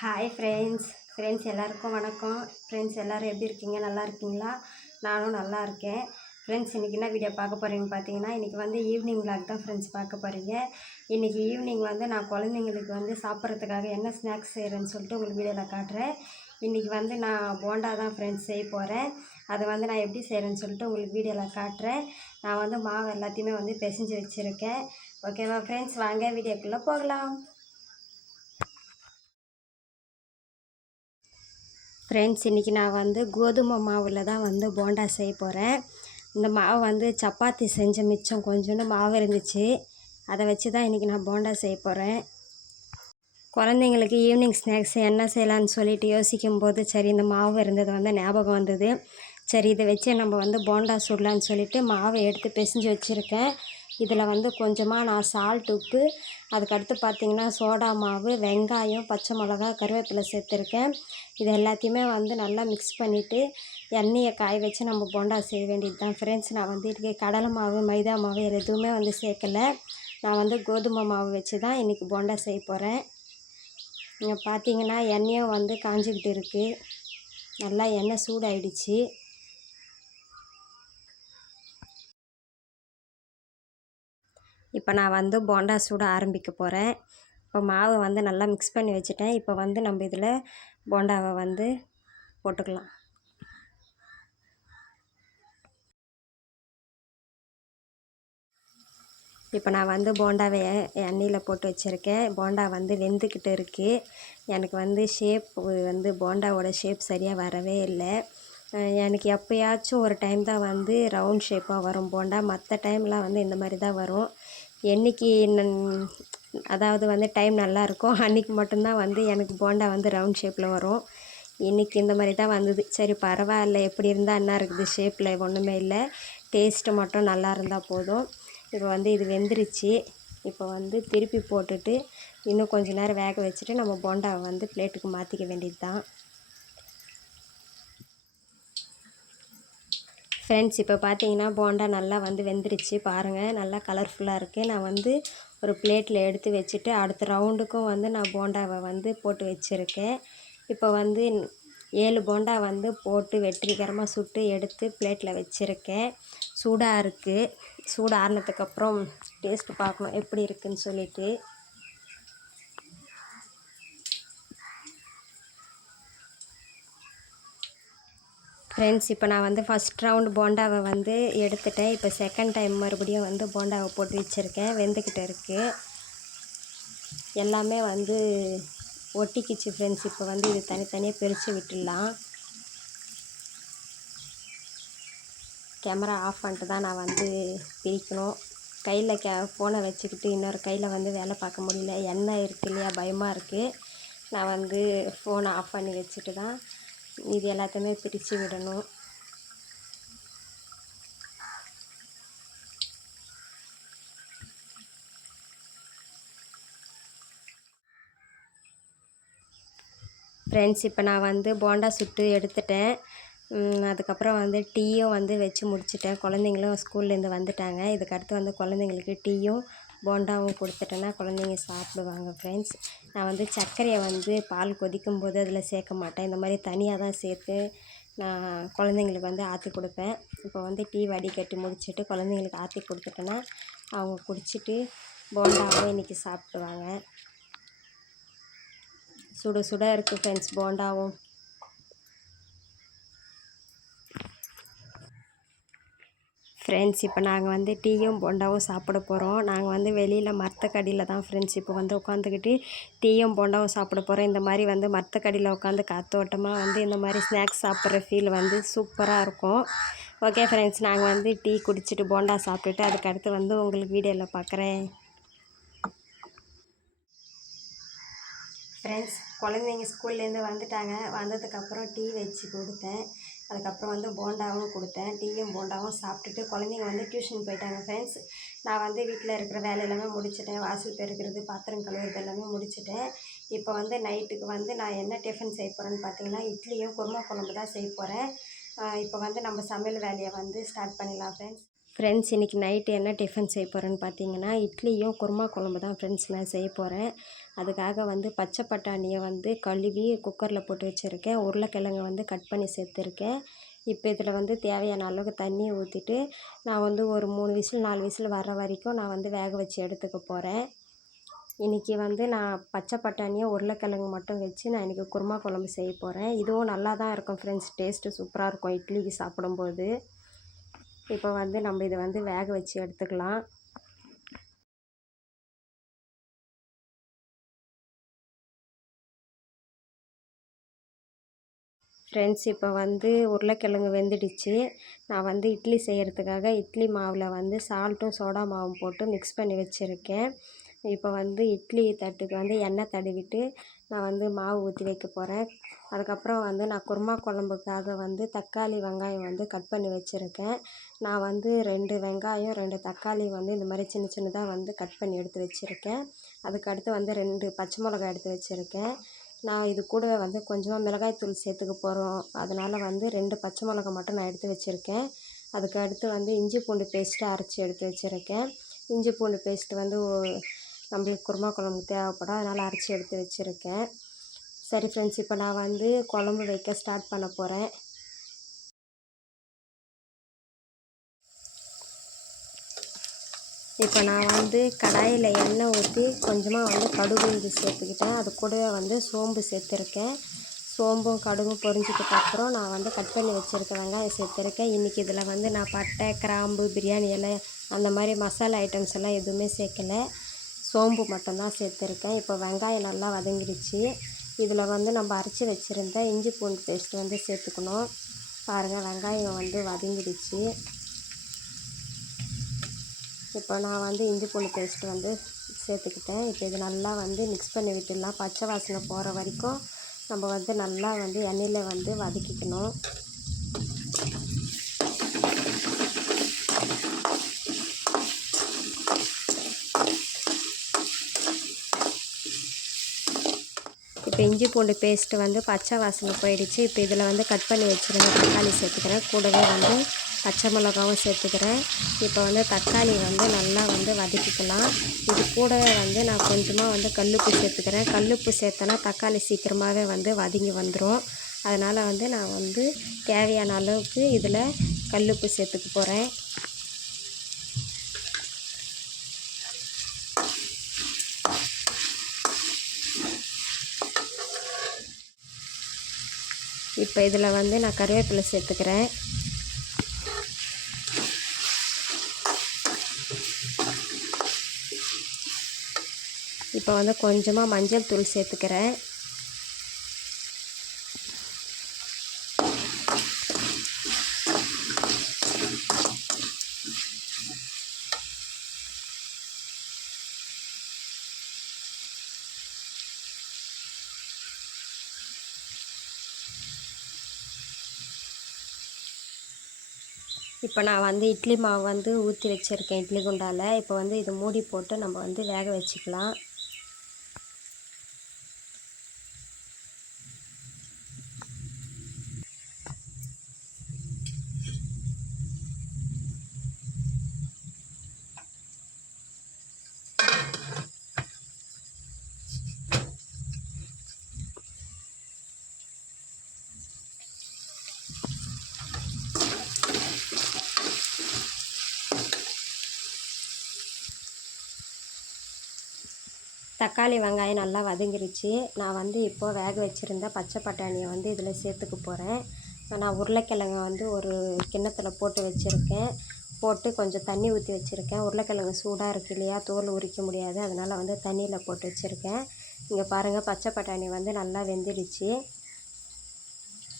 Hi friends friends எல்லாருக்கும் வணக்கம். Friends எல்லோரும் எப்படி இருக்கீங்க? நல்லா இருக்கீங்களா? நானும் நல்லா இருக்கேன். ஃப்ரெண்ட்ஸ் இன்றைக்கி என்ன வீடியோ பார்க்க போகிறீங்க பார்த்தீங்கன்னா இன்றைக்கி வந்து ஈவினிங் விளாக் தான் ஃப்ரெண்ட்ஸ் பார்க்க போகிறீங்க இன்றைக்கி ஈவினிங் வந்து நான் குழந்தைங்களுக்கு வந்து சாப்பிட்றதுக்காக என்ன ஸ்நாக்ஸ் செய்கிறேன்னு சொல்லிட்டு உங்களுக்கு வீடியோவில் காட்டுறேன். இன்றைக்கி வந்து நான் போண்டா தான் ஃப்ரெண்ட்ஸ் செய்ய போகிறேன் அதை வந்து நான் எப்படி செய்கிறேன்னு சொல்லிட்டு உங்களுக்கு வீடியோவில் காட்டுறேன். நான் வந்து மாவு எல்லாத்தையுமே வந்து பிசைஞ்சு வச்சுருக்கேன். ஓகேவா ஃப்ரெண்ட்ஸ் வாங்க வீடியோக்குள்ளே போகலாம். ஃப்ரெண்ட்ஸ் இன்றைக்கி நான் வந்து கோதுமை மாவில் தான் வந்து போண்டா செய்ய போகிறேன் இந்த மாவு வந்து சப்பாத்தி செஞ்ச மிச்சம் கொஞ்சோண்டு மாவு இருந்துச்சு. அதை வச்சு தான் இன்றைக்கி நான் போண்டா செய்ய போகிறேன் குழந்தைங்களுக்கு ஈவினிங் ஸ்நாக்ஸ் என்ன செய்யலான்னு சொல்லிட்டு யோசிக்கும்போது சரி இந்த மாவு இருந்தது வந்து ஞாபகம் வந்தது. சரி இதை வச்சு நம்ம வந்து போண்டா சுடலான்னு சொல்லிட்டு மாவை எடுத்து பிசைஞ்சு வச்சுருக்கேன். இதில் வந்து கொஞ்சமாக நான் சால்ட் உப்பு. அதுக்கடுத்து பார்த்திங்கன்னா சோடா மாவு வெங்காயம் பச்சை மிளகா கருவேப்பிலை சேர்த்துருக்கேன். இது எல்லாத்தையுமே வந்து நல்லா மிக்ஸ் பண்ணிவிட்டு எண்ணெயை காய வச்சு நம்ம போண்டா செய்ய வேண்டியது தான். ஃப்ரெண்ட்ஸ் நான் வந்து இதுக்கு கடலை மாவு மைதா மாவு எதுவுமே வந்து சேர்க்கலை. நான் வந்து கோதுமை மாவு வச்சு தான் இன்றைக்கி போண்டா செய்ய போகிறேன் இங்கே பார்த்தீங்கன்னா எண்ணெயும் வந்து காஞ்சிக்கிட்டு இருக்குது நல்லா எண்ணெய் சூடாயிடுச்சு. இப்போ நான் வந்து போண்டா சுட ஆரம்பிக்க போகிறேன் இப்போ மாவு வந்து நல்லா மிக்ஸ் பண்ணி வச்சுட்டேன். இப்போ வந்து நம்ம இதில் போண்டாவை வந்து போட்டுக்கலாம். இப்போ நான் வந்து போண்டாவை எண்ணெயில் போட்டு வச்சுருக்கேன். போண்டா வந்து வெந்துக்கிட்டு இருக்குது எனக்கு வந்து ஷேப் வந்து போண்டாவோட ஷேப் சரியாக வரவே இல்லை. எனக்கு எப்போயாச்சும் ஒரு டைம் தான் வந்து ரவுண்ட் ஷேப்பாக வரும். போண்டா மற்ற டைம்லாம் வந்து இந்த மாதிரி தான் வரும். என்னைக்கு அதாவது வந்து டைம் நல்லா இருக்கும் அன்றைக்கி மட்டும்தான் வந்து எனக்கு போண்டா வந்து ரவுண்ட் ஷேப்பில் வரும். இன்றைக்கி இந்த மாதிரி தான் வந்தது. சரி பரவாயில்ல எப்படி இருந்தால் என்ன இருக்குது ஷேப்பில் ஒன்றுமே இல்லை. டேஸ்ட்டு மட்டும் நல்லா இருந்தால் போதும். இப்போ வந்து இது வெந்துருச்சு. இப்போ வந்து திருப்பி போட்டுட்டு இன்னும் கொஞ்ச நேரம் வேக வச்சுட்டு நம்ம போண்டாவை வந்து பிளேட்டுக்கு மாற்றிக்க வேண்டியது தான் ஃப்ரெண்ட்ஸ் இப்போ பார்த்தீங்கன்னா போண்டா நல்லா வந்து வெந்துருச்சு. பாருங்கள் நல்லா கலர்ஃபுல்லாக இருக்குது நான் வந்து ஒரு பிளேட்டில் எடுத்து வச்சுட்டு அடுத்த ரவுண்டுக்கும் வந்து நான் போண்டாவை வந்து போட்டு வச்சுருக்கேன். இப்போ வந்து ஏழு போண்டா வந்து போட்டு வெற்றிகரமாக சுட்டு எடுத்து பிளேட்டில் வச்சுருக்கேன். சூடாக இருக்குது சூடு ஆறுனதுக்கப்புறம் டேஸ்ட்டு பார்க்கணும் எப்படி இருக்குதுன்னு சொல்லிட்டு. ஃப்ரெண்ட்ஸ் இப்போ நான் வந்து ஃபஸ்ட் ரவுண்டு போண்டாவை வந்து எடுத்துட்டேன். இப்போ செகண்ட் டைம் மறுபடியும் வந்து போண்டாவை போட்டு வச்சுருக்கேன். வெந்துக்கிட்டு இருக்குது எல்லாமே வந்து ஒட்டிக்கிச்சு ஃப்ரெண்ட்ஸ் இப்போ வந்து இது தனித்தனியாக பிரித்து விட்டுடலாம். கேமரா ஆஃப் பண்ணிட்டு தான் நான் வந்து பிரிக்கணும். கையில் கே ஃபோனை வச்சுக்கிட்டு இன்னொரு கையில் வந்து வேலை பார்க்க முடியல. எண்ணெய் இருக்கு இல்லையா? பயமாக இருக்குது நான் வந்து ஃபோனை ஆஃப் பண்ணி வச்சுட்டு தான் இது எல்லாத்தையுமே பிரித்து விடணும். ஃப்ரெண்ட்ஸ் இப்போ நான் வந்து போண்டா சுட்டு எடுத்துட்டேன். அதுக்கப்புறம் வந்து டீயும் வந்து வச்சு முடிச்சிட்டேன். குழந்தைங்களும் ஸ்கூல்லேருந்து வந்துட்டாங்க. இதுக்கடுத்து வந்து குழந்தைங்களுக்கு டீயும் போண்டாவும் கொடுத்துட்டேன்னா குழந்தைங்க சாப்பிடுவாங்க ஃப்ரெண்ட்ஸ் நான் வந்து சர்க்கரையை வந்து பால் கொதிக்கும் போது அதில் சேர்க்க மாட்டேன். இந்த மாதிரி தனியாக தான் சேர்த்து நான் குழந்தைங்களுக்கு வந்து ஆற்றி கொடுப்பேன். இப்போ வந்து டீ வடிகட்டி முடிச்சுட்டு குழந்தைங்களுக்கு ஆற்றி கொடுத்துட்டேன்னா அவங்க குடிச்சிட்டு போண்டாவும் இன்றைக்கி சாப்பிடுவாங்க. சுட சுட இருக்குது ஃப்ரெண்ட்ஸ் போண்டாவும். ஃப்ரெண்ட்ஸ் இப்போ நாங்கள் வந்து டீயும் போண்டாவும் சாப்பிட போகிறோம் நாங்கள் வந்து வெளியில் மரத்தக்கடியில் தான் ஃப்ரெண்ட்ஸ் இப்போ வந்து உட்காந்துக்கிட்டு டீயும் போண்டாவும் சாப்பிட போகிறோம் இந்த மாதிரி வந்து மரத்தக்கடியில் உட்காந்து காத்தோட்டமாக வந்து இந்த மாதிரி ஸ்நாக்ஸ் சாப்பிட்ற ஃபீல் வந்து சூப்பராக இருக்கும். ஓகே ஃப்ரெண்ட்ஸ் நாங்கள் வந்து டீ குடிச்சிட்டு போண்டா சாப்பிட்டுட்டு அதுக்கடுத்து வந்து உங்களுக்கு வீடியோவில் பார்க்குறேன் ஃப்ரெண்ட்ஸ் குழந்தைங்க ஸ்கூல்லேருந்து வந்துட்டாங்க. வந்ததுக்கப்புறம் டீ வச்சு கொடுத்தேன். அதுக்கப்புறம் வந்து போண்டாவும் கொடுத்தேன். டீயும் போண்டாவும் சாப்பிட்டுட்டு குழந்தைங்க வந்து டியூஷன் போயிட்டாங்க ஃப்ரெண்ட்ஸ் நான் வந்து வீட்டில் இருக்கிற வேலை எல்லாமே முடிச்சிட்டேன். வாசல் பெருக்கிறது பாத்திரம் கழுவுறது எல்லாமே முடிச்சிட்டேன். இப்போ வந்து நைட்டுக்கு வந்து நான் என்ன டிஃபன் செய்ய போகிறேன்னு பார்த்தீங்கன்னா இட்லியும் குருமா குழம்பு தான் செய்ய போகிறேன் இப்போ வந்து நம்ம சமையல் வேலையை வந்து ஸ்டார்ட் பண்ணிடலாம் ஃப்ரெண்ட்ஸ் ஃப்ரெண்ட்ஸ் இன்றைக்கி நைட்டு என்ன டிஃபன் செய்ய போகிறேன்னு பார்த்தீங்கன்னா இட்லியும் குருமா குழம்பு தான் ஃப்ரெண்ட்ஸ் நான் செய்ய போகிறேன் அதுக்காக வந்து பச்சை பட்டாணியை வந்து கழுவி குக்கரில் போட்டு வச்சுருக்கேன். உருளைக்கிழங்க வந்து கட் பண்ணி சேர்த்துருக்கேன். இப்போ இதில் வந்து தேவையான அளவுக்கு தண்ணி ஊற்றிட்டு நான் வந்து ஒரு மூணு விசில் நாலு விசில் வர்ற வரைக்கும் நான் வந்து வேக வச்சு எடுத்துக்க போகிறேன் இன்றைக்கி வந்து நான் பச்சை பட்டாணியை உருளைக்கிழங்கு மட்டும் வச்சு நான் இன்றைக்கி குருமா குழம்பு செய்ய போகிறேன் இதுவும் நல்லா தான் இருக்கும் ஃப்ரெண்ட்ஸ் டேஸ்ட்டு சூப்பராக இருக்கும் இட்லிக்கு சாப்பிடும்போது. இப்போ வந்து நம்ம இதை வந்து வேக வச்சு எடுத்துக்கலாம். ஃப்ரெண்ட்ஸ் இப்போ வந்து உருளைக்கிழங்கு வெந்துடுச்சு. நான் வந்து இட்லி செய்கிறதுக்காக இட்லி மாவில் வந்து சால்ட்டும் சோடா மாவும் போட்டு மிக்ஸ் பண்ணி வச்சுருக்கேன். இப்போ வந்து இட்லி தட்டுக்கு வந்து எண்ணெய் தடவிட்டு நான் வந்து மாவு ஊற்றி வைக்க போகிறேன் அதுக்கப்புறம் வந்து நான் குருமா குழம்புக்காக வந்து தக்காளி வெங்காயம் வந்து கட் பண்ணி வச்சுருக்கேன். நான் வந்து ரெண்டு வெங்காயம் ரெண்டு தக்காளி வந்து இந்த மாதிரி சின்ன சின்னதாக வந்து கட் பண்ணி எடுத்து வச்சுருக்கேன். அதுக்கடுத்து வந்து ரெண்டு பச்சை மிளகா எடுத்து வச்சுருக்கேன். நான் இது கூடவே வந்து கொஞ்சமாக மிளகாய் தூள் சேர்த்துக்க போகிறோம் அதனால் வந்து ரெண்டு பச்சை மிளகா மட்டும் நான் எடுத்து வச்சுருக்கேன். அதுக்கு அடுத்து வந்து இஞ்சி பூண்டு பேஸ்ட்டு அரைச்சி எடுத்து வச்சுருக்கேன். இஞ்சி பூண்டு பேஸ்ட்டு வந்து நம்மளுக்கு குருமா குழம்புக்கு தேவைப்படும். அதனால் அரைச்சி எடுத்து வச்சுருக்கேன். சரி ஃப்ரெண்ட்ஸ் இப்போ நான் வந்து குழம்பு வைக்க ஸ்டார்ட் பண்ண போகிறேன் இப்போ நான் வந்து கடாயில் எண்ணெய் ஊற்றி கொஞ்சமாக வந்து கடுகு இது சேர்த்துக்கிட்டேன். அது கூடவே வந்து சோம்பு சேர்த்துருக்கேன். சோம்பும் கடுகும் பொரிஞ்சதுக்கப்புறம் நான் வந்து கட் பண்ணி வச்சுருக்க வெங்காயம் சேர்த்துருக்கேன். இன்றைக்கி இதில் வந்து நான் பட்டை கிராம்பு பிரியாணி இலை அந்த மாதிரி மசாலா ஐட்டம்ஸ் எல்லாம் எதுவுமே சேர்க்கலை. சோம்பு மட்டும்தான் சேர்த்துருக்கேன். இப்போ வெங்காயம் நல்லா வதங்கிடுச்சு இதில் வந்து நம்ம அரைச்சி வச்சுருந்த இஞ்சி பூண்டு பேஸ்ட் வந்து சேர்த்துக்கணும். பாருங்கள் வெங்காயம் வந்து வதங்கிடுச்சு. இப்போ நான் வந்து இஞ்சி பூண்டு பேஸ்ட்டு வந்து சேர்த்துக்கிட்டேன். இப்போ இது நல்லா வந்து மிக்ஸ் பண்ணி விட்டுடலாம். பச்சை வாசனை போகிற வரைக்கும் நம்ம வந்து நல்லா வந்து எண்ணெயில் வந்து வதக்கிக்கணும். இப்போ இஞ்சி பூண்டு பேஸ்ட்டு வந்து பச்சை வாசனை போயிடுச்சு. இப்போ இதில் வந்து கட் பண்ணி வச்சுருந்தேன் தக்காளி சேர்த்துக்கிறேன். கூடவே வந்து பச்சை மிளகாவும் சேர்த்துக்கிறேன். இப்போ வந்து தக்காளி வந்து நல்லா வந்து வதக்கிக்கலாம். இது கூடவே வந்து நான் கொஞ்சமாக வந்து கல்லுப்பு சேர்த்துக்கிறேன். கல்லுப்பு சேர்த்தனா தக்காளி சீக்கிரமாகவே வந்து வதங்கி வந்துடும் அதனால் வந்து நான் வந்து தேவையான அளவுக்கு இதில் கல்லுப்பு சேர்த்துக்க போகிறேன் இப்போ இதில் வந்து நான் கருவேப்பிலை சேர்த்துக்கிறேன். இப்போ வந்து கொஞ்சமாக மஞ்சள் தூள் சேர்த்துக்கிறேன். இப்போ நான் வந்து இட்லி மாவு வந்து ஊற்றி வச்சுருக்கேன் இட்லி குண்டாவில் இப்போ வந்து இது மூடி போட்டு நம்ம வந்து வேக வச்சுக்கலாம். தக்காளி வெங்காயம் நல்லா வதங்கிருச்சு. நான் வந்து இப்போது வேக வச்சுருந்த பச்சை பட்டாணியை வந்து இதில் சேர்த்துக்க போகிறேன் நான் உருளைக்கிழங்க வந்து ஒரு கிண்ணத்தில் போட்டு வச்சுருக்கேன். போட்டு கொஞ்சம் தண்ணி ஊற்றி வச்சுருக்கேன். உருளைக்கிழங்கு சூடாக இருக்குது இல்லையா? தோல் உரிக்க முடியாது. அதனால் வந்து தண்ணியில் போட்டு வச்சுருக்கேன். இங்கே பாருங்கள் பச்சை பட்டாணி வந்து நல்லா வெந்துடுச்சு.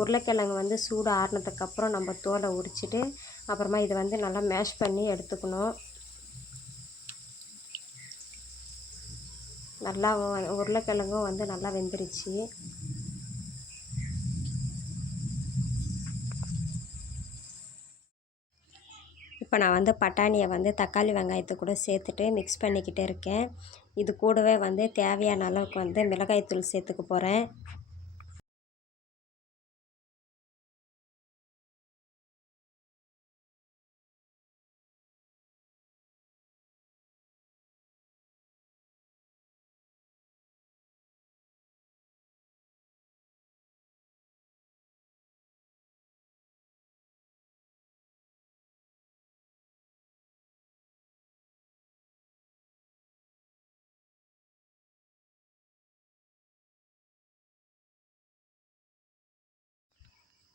உருளைக்கிழங்கு வந்து சூடு ஆறுனதுக்கப்புறம் நம்ம தோலை உரிச்சிட்டு அப்புறமா இது வந்து நல்லா மேஷ் பண்ணி எடுத்துக்கணும். நல்லா உருளைக்கிழங்கும் வந்து நல்லா வெந்துருச்சு. இப்போ நான் வந்து பட்டாணியை வந்து தக்காளி வெங்காயத்தை கூட சேர்த்துட்டு மிக்ஸ் பண்ணிக்கிட்டே இருக்கேன். இது கூடவே வந்து தேவையான அளவுக்கு வந்து மிளகாய்த்தூள் சேர்த்துக்க போகிறேன்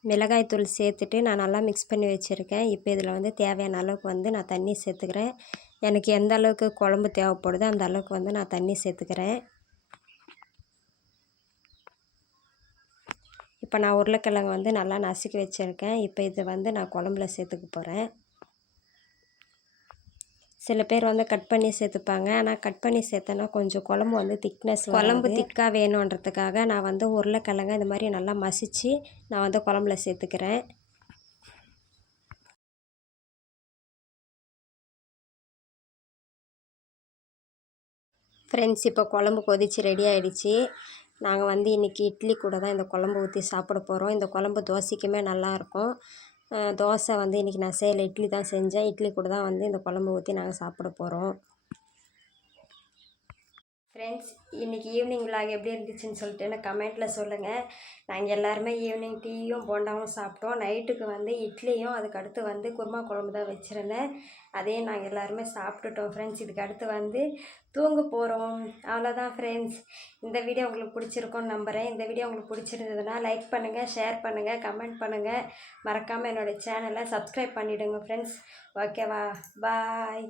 மிளகாய்த்தூள் சேர்த்துட்டு நான் நல்லா மிக்ஸ் பண்ணி வச்சுருக்கேன். இப்போ இதில் வந்து தேவையான அளவுக்கு வந்து நான் தண்ணி சேர்த்துக்கிறேன். எனக்கு எந்த அளவுக்கு குழம்பு தேவைப்படுதோ அந்த அளவுக்கு வந்து நான் தண்ணி சேர்த்துக்கிறேன். இப்போ நான் உருளைக்கிழங்கு வந்து நல்லா நசுக்கி வச்சுருக்கேன். இப்போ இதை வந்து நான் குழம்புல சேர்த்துக்க போகிறேன் சில பேர் வந்து கட் பண்ணி சேர்த்துப்பாங்க. ஆனால் கட் பண்ணி சேர்த்தனா கொஞ்சம் குழம்பு வந்து திக்னஸ் குழம்பு திக்காக வேணுன்றதுக்காக நான் வந்து உருளைக்கிழங்க இந்த மாதிரி நல்லா மசித்து நான் வந்து குழம்புல சேர்த்துக்கிறேன். ஃப்ரெண்ட்ஸ் இப்போ குழம்பு கொதித்து ரெடி ஆகிடுச்சி நாங்கள் வந்து இன்றைக்கி இட்லி கூட தான் இந்த குழம்பு ஊற்றி சாப்பிட போகிறோம் இந்த குழம்பு தோசைக்குமே நல்லாயிருக்கும் தோசை வந்து இன்றைக்கி நான் செய்யலை. இட்லி தான் செஞ்சேன். இட்லி கூட தான் வந்து இந்த குழம்பு ஊற்றி நாங்கள் சாப்பிட போகிறோம் ஃப்ரெண்ட்ஸ் இன்றைக்கி ஈவினிங் விலாக் எப்படி இருந்துச்சுன்னு சொல்லிட்டு எனக்கு கமெண்ட்டில் சொல்லுங்கள் நாங்கள் எல்லாருமே ஈவினிங் டீயும் போண்டாவும் சாப்பிட்டோம். நைட்டுக்கு வந்து இட்லியும் அதுக்கு அடுத்து வந்து குருமா குழம்பு தான் வச்சுருந்தேன். அதையும் நாங்கள் எல்லாருமே சாப்பிட்டுட்டோம் ஃப்ரெண்ட்ஸ் இதுக்கு அடுத்து வந்து தூங்க போகிறோம் அவ்வளோதான் ஃப்ரெண்ட்ஸ் இந்த வீடியோ உங்களுக்கு பிடிச்சிருக்கோன்னு நம்புகிறேன் இந்த வீடியோ உங்களுக்கு பிடிச்சிருந்ததுன்னா லைக் பண்ணுங்கள் ஷேர் பண்ணுங்கள் கமெண்ட் பண்ணுங்கள் மறக்காமல் என்னோடய சேனலை சப்ஸ்கிரைப் பண்ணிவிடுங்க ஃப்ரெண்ட்ஸ் ஓகேவா பாய்